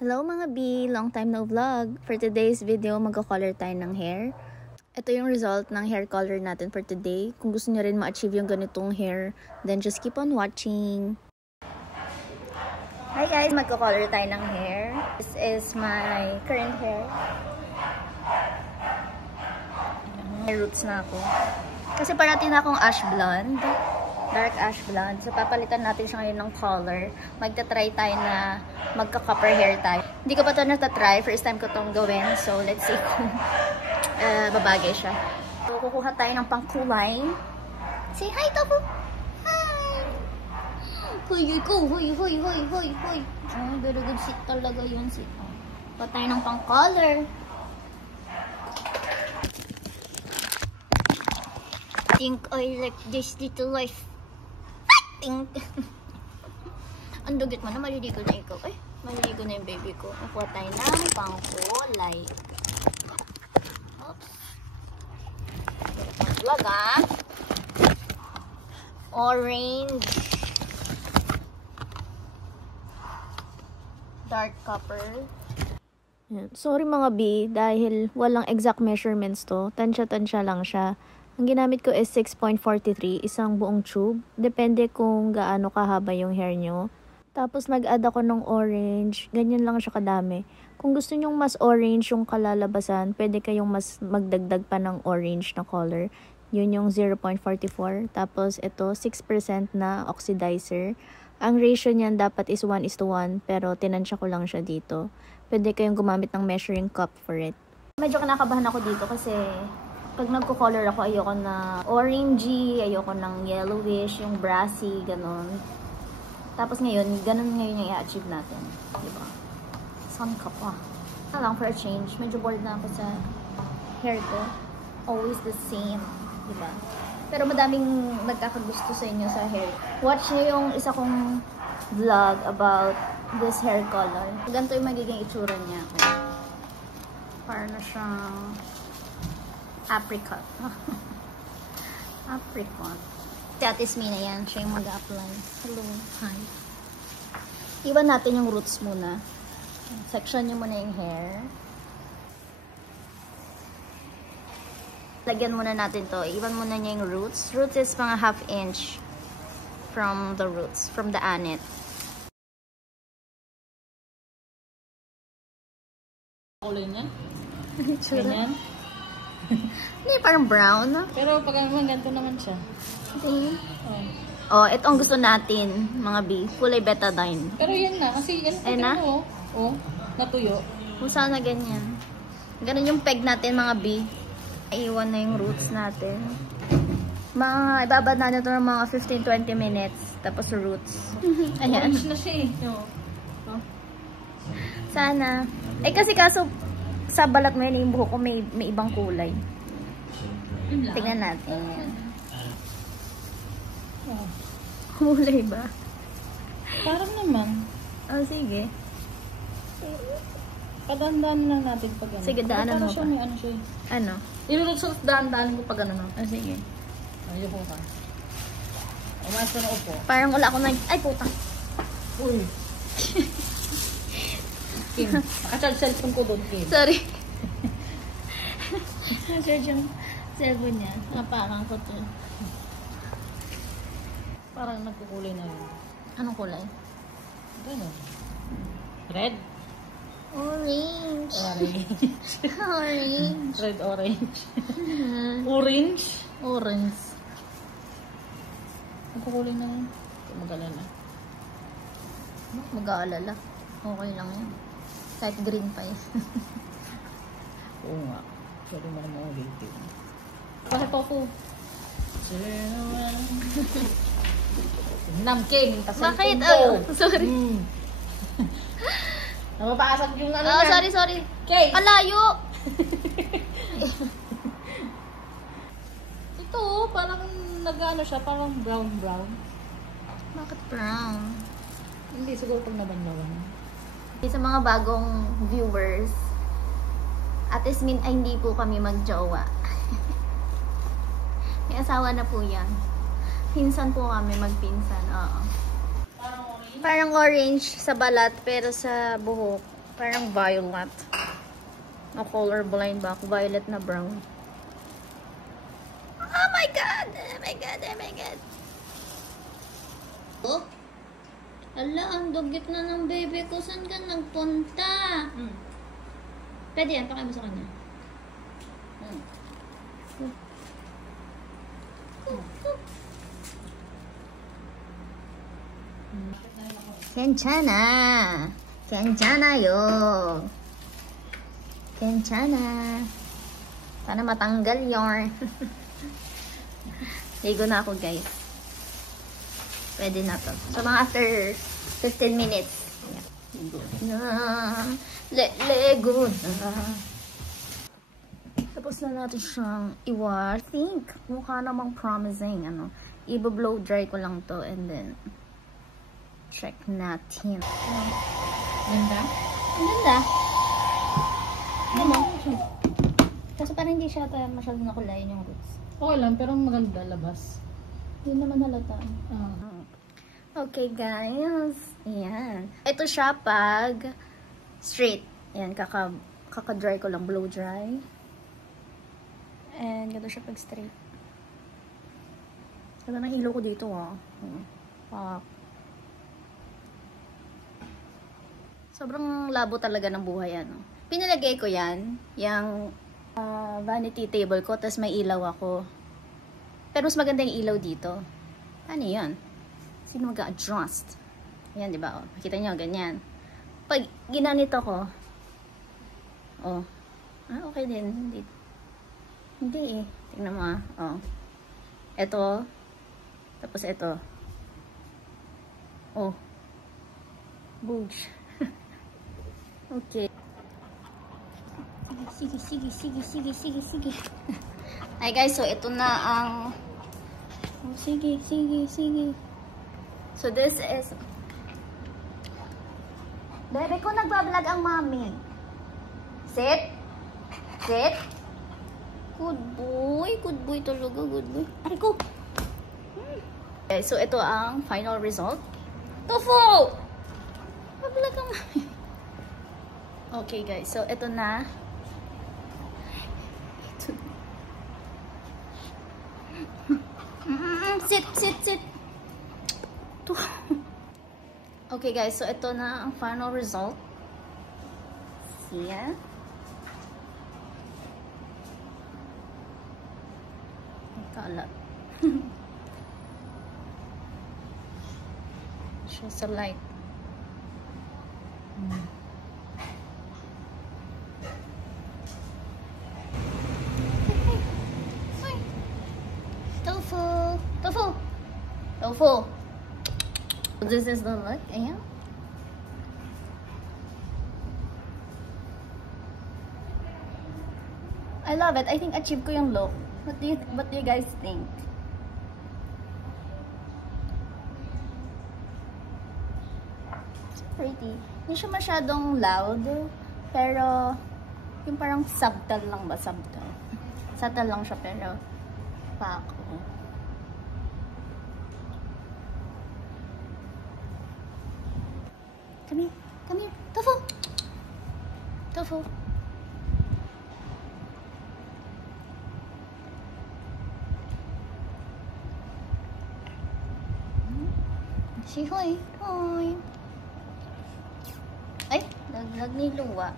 Hello mga B! Long time no vlog. For today's video, magko-color tayo ng hair. Ito yung result ng hair color natin for today. Kung gusto nyo rin ma-achieve yung ganitong hair, then just keep on watching. Hi guys! Magko-color tayo ng hair. This is my current hair. May roots na ako. Kasi parating na akong ash blonde. Dark ash blonde. So, papalitan natin siya ngayon ng color. Magta-try tayo na magka-copper hair tayo. Hindi ko pa ito natatry. First time ko itong gawin. So, let's see kung babagay siya. So, kukuha tayo ng pangkulay. Say hi, Tapo! Hi! Huy, ko! Huy! Oh, very good sit talaga yun. Sit. Kukuha tayo ng pang-color. I think I like this little life. Ang dugit mo na, maliligo na ikaw. Ay, maliligo na yung baby ko. Nakuha tayo ng pangkulay. Oops. Vlog orange. Dark copper. Sorry mga B, dahil walang exact measurements to. Tansya-tansya lang siya. Ang ginamit ko is 6.43, isang buong tube. Depende kung gaano kahaba yung hair nyo. Tapos nag-add ako ng orange. Ganyan lang siya kadami. Kung gusto nyong mas orange yung kalalabasan, pwede kayong mas magdagdag pa ng orange na color. Yun yung 0.44. Tapos ito, 6% na oxidizer. Ang ratio niyan dapat is 1:1, pero tinansya ko lang siya dito. Pwede kayong gumamit ng measuring cup for it. Medyo kinakabahan ako dito kasi pag nagko-color ako, ayoko na orangey, ayoko ng yellowish, yung brassy, ganon. Tapos ngayon, ganon ngayon yung i-achieve natin. Diba? Sun ka pa. Lang for a change. Medyo bored na ako sa hair ko. Always the same. Diba? Pero madaming nagkakagusto sa inyo sa hair. Watch nyo yung isa kong vlog about this hair color. Ganito yung magiging itsura niya. Para na siyang apricot. Apricot. That is me na yan. Siya yung mag-apply. Hello. Hi. Iwan natin yung roots muna. Section nyo muna yung hair. Lagyan muna natin to. Iwan muna niya yung roots. Roots is mga 1/2 inch from the roots. From the anit. Kulay niya? Ganyan? Hindi, parang brown. Pero pag naman ganito naman siya. Okay. Oh, ito ang gusto natin, mga B. Kulay betadine. Pero yan na, kasi yan na? Oh, natuyo. Kung sana ganyan. Ganun yung peg natin, mga B. Iwan na yung roots natin. Ibabad na ito ng mga 15-20 minutes. Tapos roots. Ayan. Orange na siya eh. Sana. Kasi kaso, sa balat mo yun, yung buhok ko may ibang kulay. Tingnan natin. Oh. Kulay ba? Parang naman. Oh, sige. Padaan-daan lang natin pag ano. Sige, daanan mo siya, pa. may ano siya. Ano? Ilulusot daan-daan ko pag ano. Oh, sige. Ayoko ka. Umayos ka na upo. Parang wala akong ay, puta. Uy. Kim, nakacharge cellphone ko doon, Kim. Sorry. Nakacharge yung cellphone niya. Parang ko to. Parang nagkukulay na yun. Anong kulay? Gano'n. Red? Orange. Orange. Orange. Red, orange. Orange? Orange. Nagkukulay na yun. Mag-alala. Mag-aalala. Okay lang yun. Kahit green pa yun. Oo nga. Pwede mo naman ulitin. Bakit ako? Namking. Bakit? Oh, sorry. Napapasag yung ano Oh, yan. sorry. Case. Alayo! Ito, parang nag-ano siya, parang brown-brown. Bakit brown? Hindi, siguro pag nabanlawan. Sa mga bagong viewers, at least hindi po kami mag-jowa. May asawa na po yan. Pinsan po kami, magpinsan. Oo. Parang orange. Parang orange sa balat, pero sa buhok, Parang violet. No, colorblind ba ako? Violet na brown. Oh my God! Oh my God! Oh my God! Oh? Ala, ang dugit na ng baby ko. Saan ka nagpunta? Pwede yan. Pakay mo sa kanya. 괜찮아. 괜찮아요. 괜찮아. Sana matanggal yarn. Ligo na ako, guys. Pwede na to. So, mga after 15 minutes. Ligo na. Lego na. Tapos na natin siyang i-wash. I think, mukha namang promising. I-blow dry ko lang to and then check natin. Ganda? Ang ganda. Ano? Kaso parang hindi siya masyadong nakulayan yung roots. Okay lang, pero maganda labas. Hindi naman halata. Okay, guys. Ayan. Ito siya pag straight. Ayan, kaka-dry ko lang. Blow dry. And ganito siya pag straight. Ganda ng ilo ko dito, Sobrang labo talaga ng buhay, Pinalagay ko yan, yung vanity table ko, tapos may ilaw ako. Pero mas maganda yung ilaw dito. Paano yan? Sino mag-adjust? Ayan, di ba? Makita nyo, ganyan. Pag ginanito ko, okay din. Hindi eh. Tingnan mo, Ito. Tapos ito. Booge. Okay. Sige. Hi guys, so ito na ang sige. So this is bebe ko nagbablog ang mommy. Sit. Good boy talaga, good boy. Aray ko. Okay, so ito ang final result. Tofu! Bablog ang mommy. Okay guys, so ito na. Sit. Okay guys, so ito na ang final result. Siya. Kalat. Siya sa light. Tofu. This is the look. Ayan. I love it. I think achieve ko yung look. What do you guys think? It's pretty. Hindi siya masyadong loud, pero yung parang subtle lang ba? Subtle lang siya, pero pako. Come here. Tofu. Si Hoy. Ay, naglag ni Luwa.